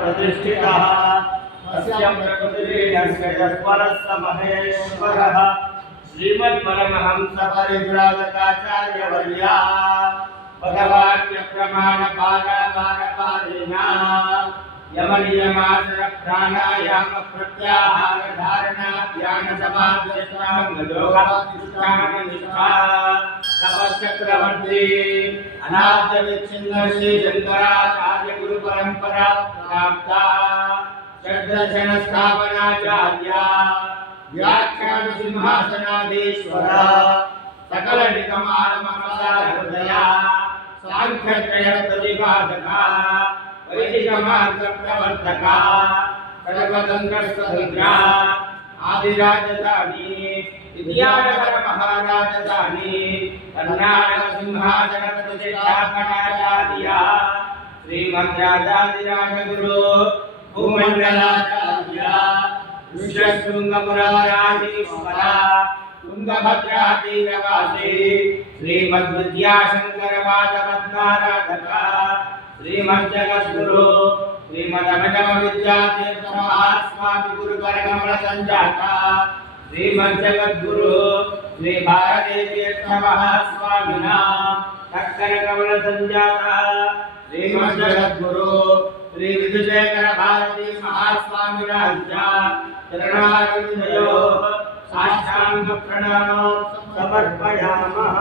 प्रतिष्ठितः अस्य प्रकृतिर्यस्य यस्वरस्य महेश्वरः श्रीमद्परमहंस परिव्राजकाचार्यवर्या भगवान् प्रमाणपारावारपारेण यमनियमासन प्राणायाम प्रत्याहार धारणा ध्यान समाधिष्ठांगयोगाधिष्ठाननिष्ठा तपश्चक्रवर्ती अनाद्य विच्छिन्न श्री शंकराचार्य गुरु परंपरा प्राप्ता षड्दर्शन स्थापनाचार्य व्याख्यान सिंहासनाधीश्वर सकल निगमान ममता हृदया सांख्य त्रय प्रतिपादका वैदिक मार्ग प्रवर्तका सर्वतंत्र स्वतंत्रा आदिराजधानी विद्यानगर महाराजधानी कर्नाटक सिंहासन प्रतिष्ठापनाचार्य श्रीमद्राजाधिराज गुरु भूमंडलाचार्य ऋष्यशृंग मुराराधीश्वर तुंगभद्रातीरवासी श्रीमद्विद्याशंकर पाद पद्माराधका श्रीमज्जगद्गुरु श्रीमदमजम विद्यातीर्थ महास्वामी गुरु परकमल संजाता श्रीमज्जगद्गुरु श्री भारती तीर्थ महास्वामिना तक्कर कमल संजाता श्रीमज्जगद्गुरु श्री विधुशेखर भारती महास्वामिना चरणारविंदयोः साष्टांग प्रणाम समर्पयामः।